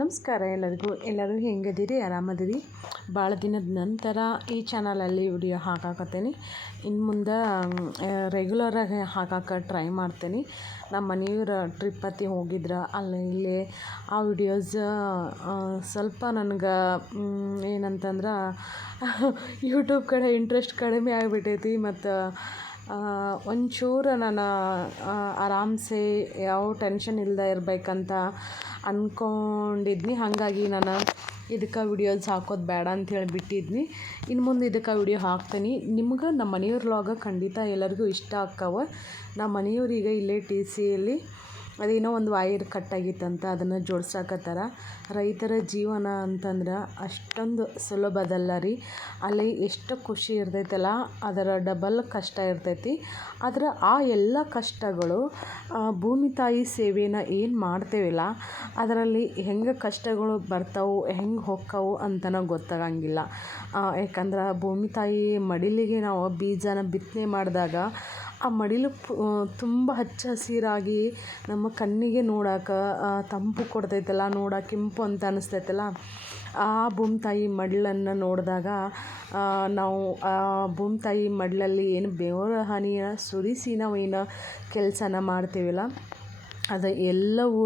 ನಮಸ್ಕಾರ ಎಲ್ಲರೂ ಹೆಂಗದಿರಿ, ಆರಾಮದಿರಿ? ಭಾಳ ದಿನದ ನಂತರ ಈ ಚಾನಲಲ್ಲಿ ವಿಡಿಯೋ ಹಾಕಾಕತ್ತೀನಿ. ಇನ್ನು ಮುಂದೆ ರೆಗ್ಯುಲರಾಗಿ ಹಾಕಕ್ಕೆ ಟ್ರೈ ಮಾಡ್ತೀನಿ. ನಮ್ಮ ಮನೆಯವ್ರು ಟ್ರಿಪ್ ಹತ್ತಿ ಹೋಗಿದ್ರು, ಅಲ್ಲಿ ಇಲ್ಲಿ ಆ ವಿಡಿಯೋಸ್ ಸ್ವಲ್ಪ ನನಗೆ ಏನಂತಂದ್ರೆ ಯೂಟ್ಯೂಬ್ ಕಡೆ ಇಂಟ್ರೆಸ್ಟ್ ಕಡಿಮೆ ಆಗಿಬಿಟ್ಟೈತಿ. ಮತ್ತು ಒಂಚೂರು ನಾನು ಆರಾಮ್ಸೆ ಯಾವ ಟೆನ್ಷನ್ ಇಲ್ಲದೆ ಇರಬೇಕಂತ ಅಂದ್ಕೊಂಡಿದ್ನಿ. ಹಾಗಾಗಿ ನಾನು ಇದಕ್ಕೆ ವಿಡಿಯೋಸ್ ಹಾಕೋದು ಬೇಡ ಅಂಥೇಳಿ ಬಿಟ್ಟಿದ್ನಿ. ಇನ್ನು ಮುಂದೆ ಇದಕ್ಕೆ ವಿಡಿಯೋ ಹಾಕ್ತೀನಿ. ನಿಮ್ಗೆ ನಮ್ಮ ಮನೆಯವ್ರ ವ್ಲಾಗ ಖಂಡಿತ ಎಲ್ಲರಿಗೂ ಇಷ್ಟ ಆಕ್ಕವ. ನಮ್ಮ ಮನೆಯವ್ರಿಗೆ ಇಲ್ಲೇ TCಯಲ್ಲಿ ಅದೇನೋ ಒಂದು ವೈರ್ ಕಟ್ಟಾಗಿತ್ತಂತ, ಅದನ್ನು ಜೋಡ್ಸಾಕತ್ತಾರ. ರೈತರ ಜೀವನ ಅಂತಂದ್ರೆ ಅಷ್ಟೊಂದು ಸುಲಭದಲ್ಲ ರೀ. ಅಲ್ಲಿ ಎಷ್ಟು ಖುಷಿ ಇರ್ತೈತಲ್ಲ, ಅದರ ಡಬಲ್ ಕಷ್ಟ ಇರ್ತೈತಿ. ಆದ್ರೆ ಆ ಎಲ್ಲ ಕಷ್ಟಗಳು ಭೂಮಿ ತಾಯಿ ಸೇವೆನ ಏನು ಮಾಡ್ತೇವಲ್ಲ, ಅದರಲ್ಲಿ ಹೆಂಗೆ ಕಷ್ಟಗಳು ಬರ್ತಾವೆ, ಹೆಂಗೆ ಹೊಕ್ಕವು ಅಂತನೂ ಗೊತ್ತಾಗಂಗಿಲ್ಲ. ಯಾಕಂದ್ರೆ ಭೂಮಿ ತಾಯಿ ಮಡಿಲಿಗೆ ನಾವು ಬೀಜನ ಬಿತ್ತನೆ ಮಾಡಿದಾಗ ಆ ಮಡಿಲು ತುಂಬ ಹಚ್ಚ ಹಸಿರಾಗಿ ನಮ್ಮ ಕಣ್ಣಿಗೆ ನೋಡೋಕೆ ತಂಪು ಕೊಡ್ತೈತಲ್ಲ, ನೋಡೋಕೆ ಇಂಪು ಅಂತ ಅನ್ನಿಸ್ತೈತಲ್ಲ. ಆ ಭೂಮಿ ತಾಯಿ ಮಡಿಲನ್ನು ನೋಡಿದಾಗ ನಾವು ಆ ಭೂಮಿ ತಾಯಿ ಮಡಿಲಲ್ಲಿ ಏನು ಬೆವರ ಹನಿಯ ಸುರಿಸಿ ನಾವು ಏನು ಕೆಲಸನ ಮಾಡ್ತೀವಲ್ಲ, ಅದು ಎಲ್ಲವೂ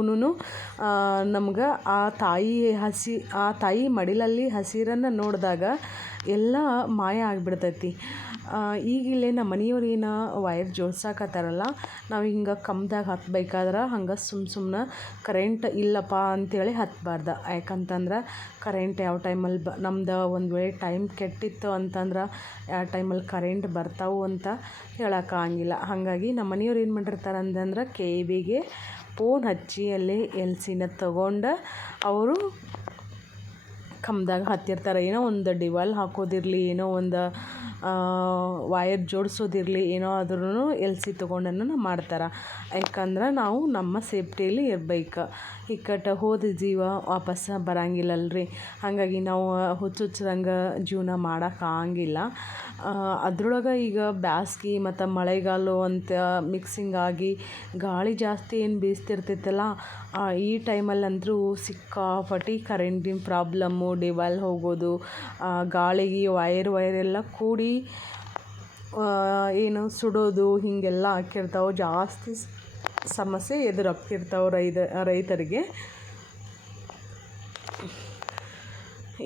ನಮ್ಗೆ ಆ ತಾಯಿ ಮಡಿಲಲ್ಲಿ ಹಸಿರನ್ನು ನೋಡಿದಾಗ ಎಲ್ಲ ಮಾಯ ಆಗಿಬಿಡ್ತೈತಿ. ಈಗಿಲ್ಲೇ ನಮ್ಮ ಮನೆಯವ್ರೇನು ವೈರ್ ಜೋಡ್ಸಾಕತ್ತಾರಲ್ಲ, ನಾವು ಹಿಂಗೆ ಕಂಬ್ದಾಗ ಹತ್ಬೇಕಾದ್ರೆ ಹಂಗೆ ಸುಮ್ಮನೆ ಕರೆಂಟ್ ಇಲ್ಲಪ್ಪ ಅಂಥೇಳಿ ಹತ್ತಬಾರ್ದು. ಯಾಕಂತಂದ್ರೆ ಕರೆಂಟ್ ಯಾವ ಟೈಮಲ್ಲಿ ನಮ್ದು ಒಂದು ವೇಳೆ ಟೈಮ್ ಕೆಟ್ಟಿತ್ತು ಅಂತಂದ್ರೆ ಯಾವ ಟೈಮಲ್ಲಿ ಕರೆಂಟ್ ಬರ್ತಾವೆ ಅಂತ ಹೇಳೋಕ್ಕಾಗಿಲ್ಲ. ಹಾಗಾಗಿ ನಮ್ಮ ಮನೆಯವ್ರು ಏನು ಮಾಡಿರ್ತಾರೆ ಅಂತಂದ್ರೆ KBಗೆ ಫೋನ್ ಹಚ್ಚಿ ಅಲ್ಲಿ LCನ ತೊಗೊಂಡು ಅವರು ಕಂಬ್ದಾಗ ಹತ್ತಿರ್ತಾರೆ. ಏನೋ ಒಂದು ಡಿವಾಲ್ ಹಾಕೋದಿರಲಿ, ಏನೋ ಒಂದು ವೈರ್ ಜೋಡಿಸೋದಿರಲಿ, ಏನೋ ಆದ್ರೂ LC ತೊಗೊಂಡನ್ನು ಮಾಡ್ತಾರೆ. ಯಾಕಂದ್ರೆ ನಾವು ನಮ್ಮ ಸೇಫ್ಟಿಯಲ್ಲಿ ಇರ್ಬೇಕು. ಇಕ್ಕಟ್ಟು ಹೋದ ಜೀವ ವಾಪಸ್ ಬರೋಂಗಿಲ್ಲಲ್ರಿ. ಹಾಗಾಗಿ ನಾವು ಹುಚ್ಚುಚ್ದಂಗೆ ಜೀವನ ಮಾಡೋಕ್ಕಾಗಿಲ್ಲ. ಅದ್ರೊಳಗೆ ಈಗ ಬ್ಯಾಸ್ಗೆ ಮತ್ತು ಮಳೆಗಾಲ ಅಂತ ಮಿಕ್ಸಿಂಗ್ ಆಗಿ ಗಾಳಿ ಜಾಸ್ತಿ ಏನು ಬೀಸ್ತಿರ್ತೈತಲ್ಲ, ಈ ಟೈಮಲ್ಲಂತೂ ಸಿಕ್ಕಾಪಟ್ಟಿ ಕರೆಂಟಿನ ಪ್ರಾಬ್ಲಮ್ಮು, ಡಿವಾಲ್ ಹೋಗೋದು, ಗಾಳಿಗೆ ವೈರ್ ಎಲ್ಲ ಕೂಡಿ ಏನು ಸುಡೋದು, ಹೀಗೆಲ್ಲ ಹಾಕಿರ್ತಾವೆ. ಜಾಸ್ತಿ ಸಮಸ್ಯೆ ಎದುರಾಗ್ತಿರ್ತಾವೆ ರೈತರಿಗೆ.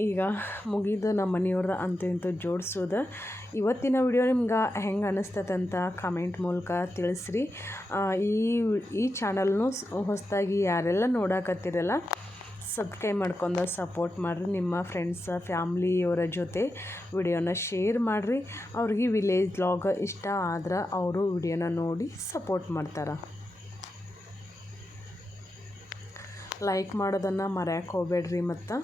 ಈಗ ಮುಗಿದು ನಮ್ಮ ಮನೆಯವ್ರದ್ದು ಅಂತೂ ಜೋಡಿಸೋದು. ಇವತ್ತಿನ ವಿಡಿಯೋ ನಿಮ್ಗೆ ಹೆಂಗೆ ಅನ್ನಿಸ್ತೈತೆ ಅಂತ ಕಾಮೆಂಟ್ ಮೂಲಕ ತಿಳಿಸ್ರಿ. ಈ ಚಾನಲ್ನು ಹೊಸದಾಗಿ ಯಾರೆಲ್ಲ ನೋಡಕತ್ತಿರಲ್ಲ ಸಬ್ಸ್ಕ್ರೈಬ್ ಮಾಡ್ಕೊಂಡು ಸಪೋರ್ಟ್ ಮಾಡಿರಿ. ನಿಮ್ಮ ಫ್ರೆಂಡ್ಸ್ ಫ್ಯಾಮ್ಲಿಯವರ ಜೊತೆ ವಿಡಿಯೋನ ಶೇರ್ ಮಾಡಿರಿ. ಅವ್ರಿಗೆ ವಿಲೇಜ್ ವ್ಲಾಗ್ ಇಷ್ಟ ಆದ್ರೆ ಅವರು ವಿಡಿಯೋನ ನೋಡಿ ಸಪೋರ್ಟ್ ಮಾಡ್ತಾರೆ. ಲೈಕ್ ಮಾಡೋದನ್ನು ಮರೆಯೋಕೆ ಹೋಗ್ಬೇಡ್ರಿ. ಮತ್ತು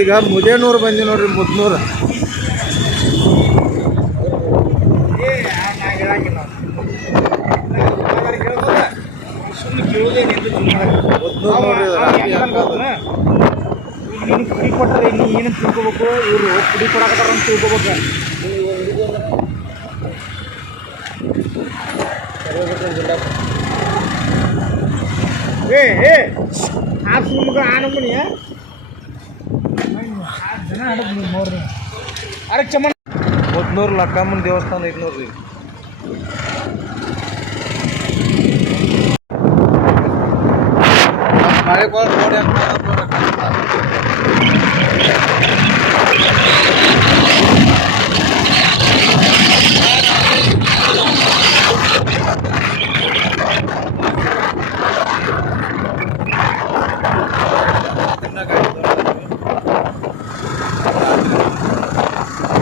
ಈಗ ಮುದೇನೂರು ಬಂದಿ ನೋಡ್ರಿ, ಮುದ್ನೂರು. ನೀನು ಪುಡಿ ಕೊಟ್ಟರೆ ನೀ ಏನು ತಿಳ್ಕೊಬೇಕು, ಇವರು ಪುಡಿ ಕೊಡಕತ್ತಾರ ಅಂತ ತಿಳ್ಕೊಬೇಕು. ಆ ಸುಮ್ಗ ಆನಂಬನಿಯ ಜನ ಆಡೋದು ನೋಡ್ರಿ. ಅರೆ ಚಮನ್ 300 ಲಕ್ಕಮ್ಮನ ದೇವಸ್ಥಾನ 200 ರೀ. ಮಳೆ ನೋಡಿ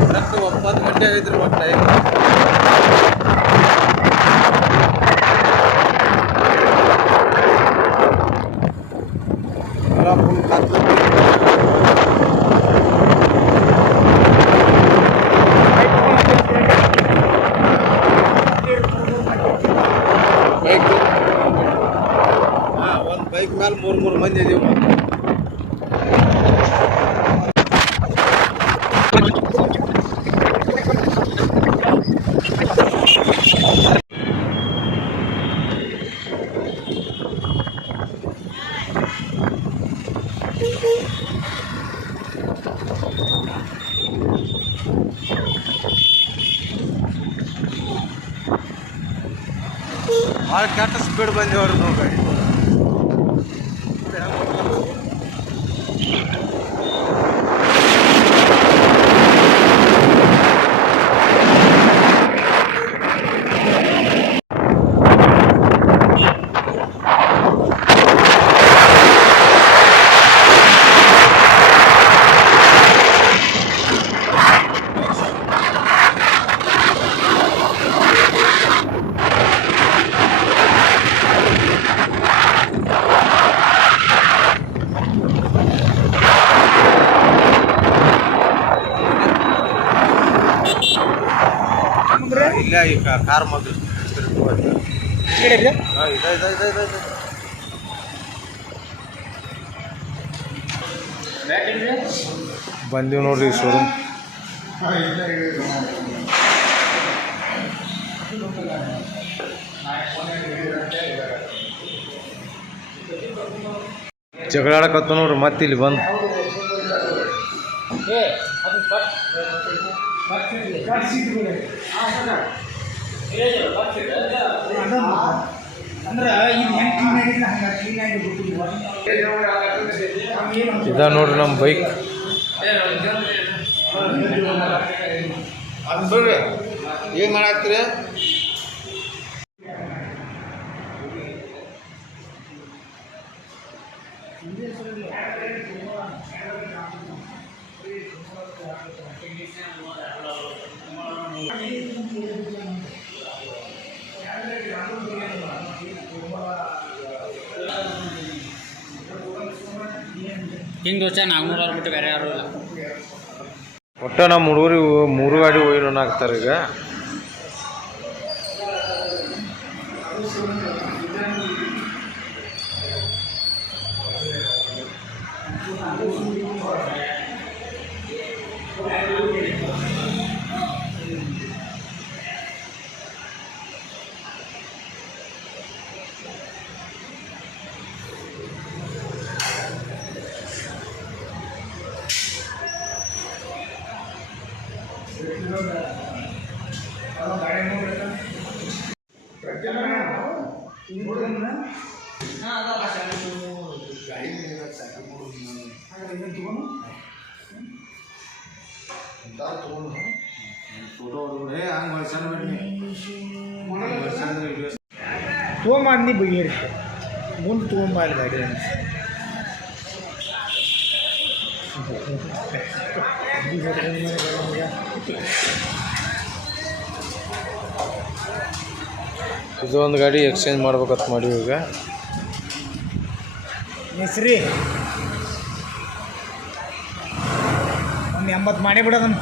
ಕರೆಕ್ಟ್ 9 ಗಂಟೆ ಆಗಿದ್ರು ಒಂದು ಟೈಮ್. ಎಲ್ಲ ಫುಲ್ ಕತ್ಲು. ಒಂದು ಬೈಕ್ ಮೇಲೆ 3 ಮಂದಿ ಇದೀವಿ. ಭಾಳ ಕೆಟ್ಟ ಸ್ಪೀಡ್ ಬಂದೇವ್ರಿ ನಾವು ಗಾಡಿ. ಇಲ್ಲೇ ಈ ಕಾರ್ ಮಗ್ಳು ಬಂದೀವಿ ನೋಡ್ರಿ ಶೋರೂಮ್. ಜಗಳ ಆಡಕತ್ತ ನೋಡ್ರಿ ಮತ್ತೆ ಇಲ್ಲಿ ಬಂದು. ಇದ ನೋಡ್ರಿ ನಮ್ಮ ಬೈಕ್. ಏನ್ ಮಾಡಾಕ್ತೀರಿ? ಹಿಂಗೆ ದೋಸ್ತ 400 ಬಿಟ್ಟು ಬೇರೆ ಯಾರು ಇಲ್ಲ. ಒಟ್ಟ ನಮ್ಮ ಹುಡುಗರು 3 ಗಾಡಿ ಒಯ್ಯೋಣ ಆಗ್ತಾರೆ ಈಗ. ತೊಗೊಂಬಂದು ಬಗೆಹರಿಸಿ ಮುಂದೆ ತೊಗೊಂಬಾರಿ ಗಾಡಿ ಇದು ಒಂದು ಗಾಡಿ ಎಕ್ಸ್ಚೇಂಜ್ ಮಾಡ್ಬೇಕಂತ ಮಾಡಿವಿ ಈಗ. ಹೆಸ್ರಿ ಒಂದು 80 ಮಾಡಿ ಬಿಡೋದನ್ನು.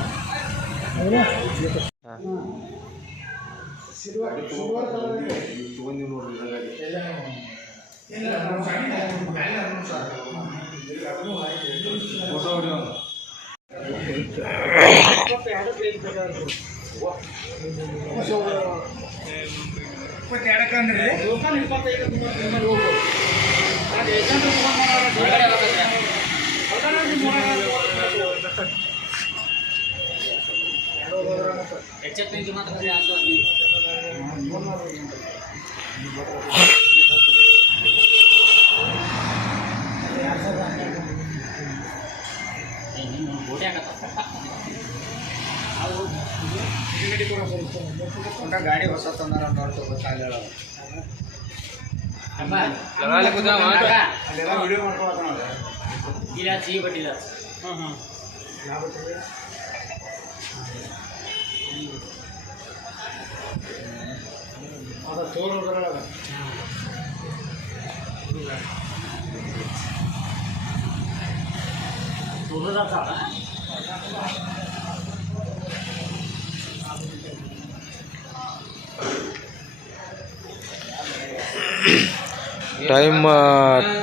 ಗಾಡಿ ಹೊಸ ತಂದಾರ ಗೊತ್ತಾಗಲ್ಲ. ವಿಡಿಯೋ ಮಾಡ್ಕೊಳಕ ಇಲ್ಲ ಸಿಹಿ ಬಟ್ಟಿಲ್ಲ. ಅದ ತೋರು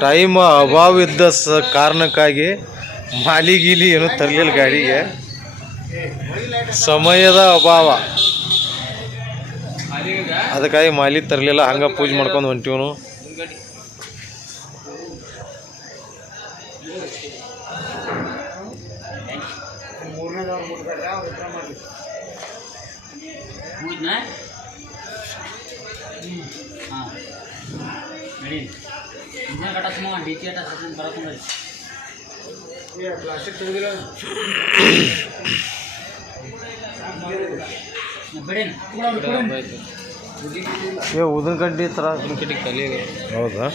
ಟೈಮ್ ಅಭಾವ ಇದ್ದ ಕಾರಣಕ್ಕಾಗಿ ಮಾಲಿಗೀಲಿ ಏನು ತರಲಿಲ್ಲ ಗಾಡಿಗೆ. ಸಮಯದ ಅಭಾವ, ಅದಕ್ಕಾಗಿ ಮಾಲಿ ತರಲಿಲ್ಲ. ಹಂಗೆ ಪೂಜೆ ಮಾಡ್ಕೊಂಡು ಹೊಂಟಿವನು. ಹಾಂ ಪ್ಲಾಸ್ಟಿಕ್ ತೆಗೆದಿಲ್ಲ ಏ ಉದಿನ ಕಡ್ಡಿ ಥರ ಹೌದಾ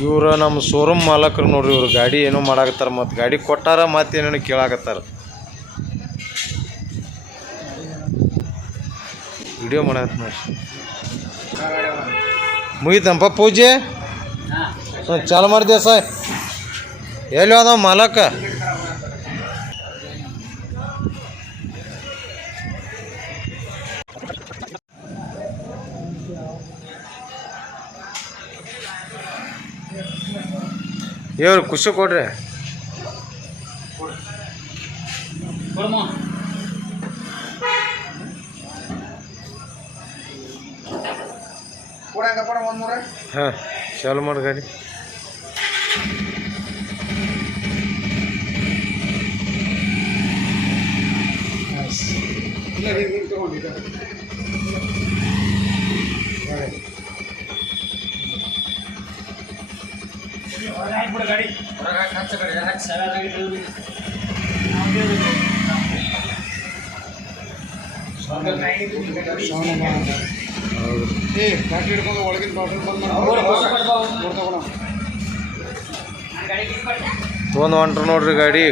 ಇವ್ರು ನಮ್ಮ ಶೋರೂಮ್ ಮಾಲಕರು ನೋಡ್ರಿ ಇವ್ರು ಗಾಡಿ ಏನೋ ಮಾಡಾಕತ್ತಾರ ಮತ್ತು ಗಾಡಿ ಕೊಟ್ಟಾರ ಮತ್ತೆ ಏನೇನೋ ಕೇಳಾಕತ್ತಾರ ವಿಡಿಯೋ ಮಾಡತ್ತ ನೋಡಿ ಮುಗಿತಂಪ ಪೂಜೆ ಚಾಲು ಮಾಡಿದೆ ಸಾಯ್ ಎಲ್ಲಿ ಹೋದ ಮಾಲಕ ಇವ್ರು ಖುಷಿ ಕೊಡ್ರಿ ಹಾಂ ಚಾಲು ಮಾಡಿ ಗಾಡಿ ಗಾಡಿ ಹಿಡ್ಕೊಂಡು ಒಳಗಿನ ಬಾಟಲ್ ತೊಗೊಂಡು ಹೊಂಟ್ರು ನೋಡ್ರಿ ಗಾಡಿ